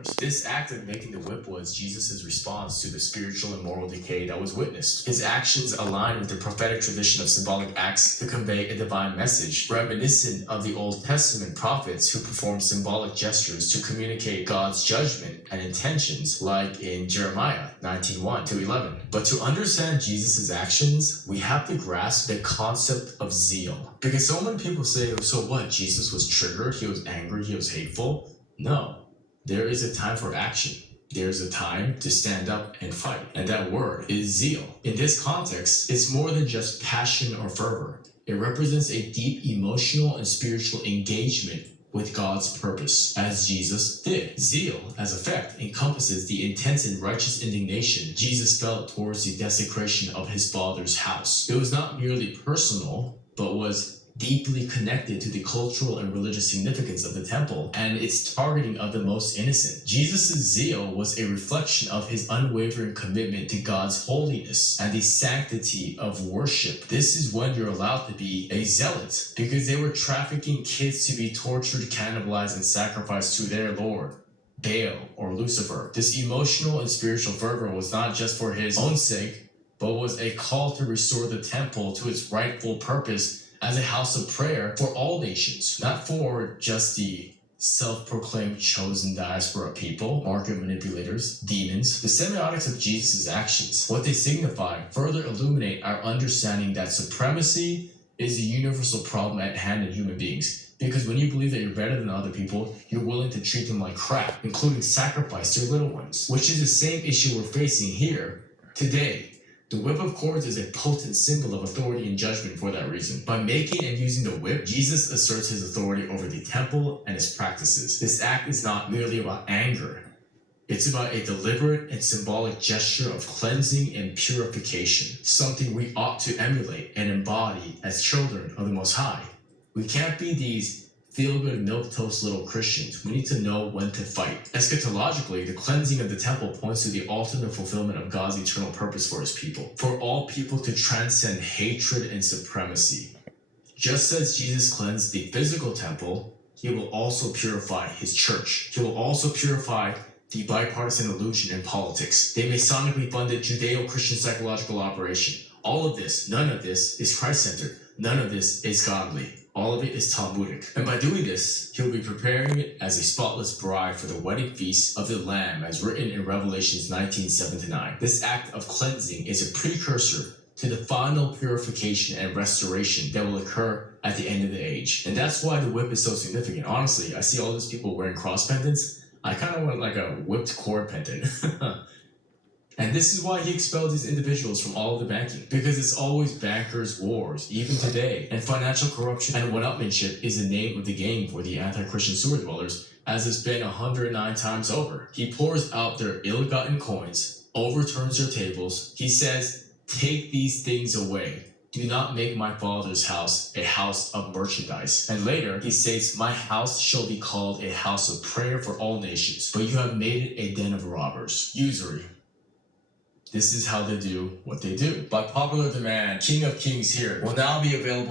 followers. This act of making the whip was Jesus' response to the spiritual and moral decay that was witnessed. His actions aligned with the prophetic tradition of symbolic acts to convey a divine message, reminiscent of the Old Testament prophets who performed symbolic gestures to communicate God's judgment and intentions, like in Jeremiah 19:1-11. But to understand Jesus' actions, we have to grasp the concept of zeal. Because so many people say, so what, Jesus was triggered, he was angry, he was hateful? No, there is a time for action. There's a time to stand up and fight. And that word is zeal. In this context, it's more than just passion or fervor. It represents a deep emotional and spiritual engagement with God's purpose, as Jesus did. Zeal, as effect, encompasses the intense and righteous indignation Jesus felt towards the desecration of his Father's house. It was not merely personal, but was deeply connected to the cultural and religious significance of the temple and its targeting of the most innocent. Jesus' zeal was a reflection of his unwavering commitment to God's holiness and the sanctity of worship. This is when you're allowed to be a zealot, because they were trafficking kids to be tortured, cannibalized, and sacrificed to their Lord, Baal or Lucifer. This emotional and spiritual fervor was not just for his own sake, but was a call to restore the temple to its rightful purpose as a house of prayer for all nations, not for just the self-proclaimed chosen diaspora people, market manipulators, demons. The semiotics of Jesus' actions, what they signify, further illuminate our understanding that supremacy is a universal problem at hand in human beings. Because when you believe that you're better than other people, you're willing to treat them like crap, including sacrifice their little ones, which is the same issue we're facing here today. The whip of cords is a potent symbol of authority and judgment for that reason. By making and using the whip, Jesus asserts his authority over the temple and its practices. This act is not merely about anger. It's about a deliberate and symbolic gesture of cleansing and purification, something we ought to emulate and embody as children of the Most High. We can't be these feel-good milquetoast little Christians. We need to know when to fight. Eschatologically, the cleansing of the temple points to the ultimate fulfillment of God's eternal purpose for his people, for all people to transcend hatred and supremacy. Just as Jesus cleansed the physical temple, he will also purify his church. He will also purify the bipartisan illusion in politics, the Masonically funded Judeo-Christian psychological operation. All of this, none of this is Christ-centered. None of this is godly. All of it is Talmudic. And by doing this, he'll be preparing it as a spotless bride for the wedding feast of the Lamb, as written in Revelations 19:7-9. This act of cleansing is a precursor to the final purification and restoration that will occur at the end of the age. And that's why the whip is so significant. Honestly, I see all these people wearing cross pendants. I kind of want like a whipped cord pendant. And this is why he expelled these individuals from all of the banking, because it's always bankers' wars, even today. And financial corruption and one-upmanship is the name of the game for the anti-Christian sewer dwellers, as it's been 109 times over. He pours out their ill-gotten coins, overturns their tables. He says, take these things away. Do not make my Father's house a house of merchandise. And later, he states, my house shall be called a house of prayer for all nations, but you have made it a den of robbers. Usury. This is how they do what they do. By popular demand, King of Kings here will now be available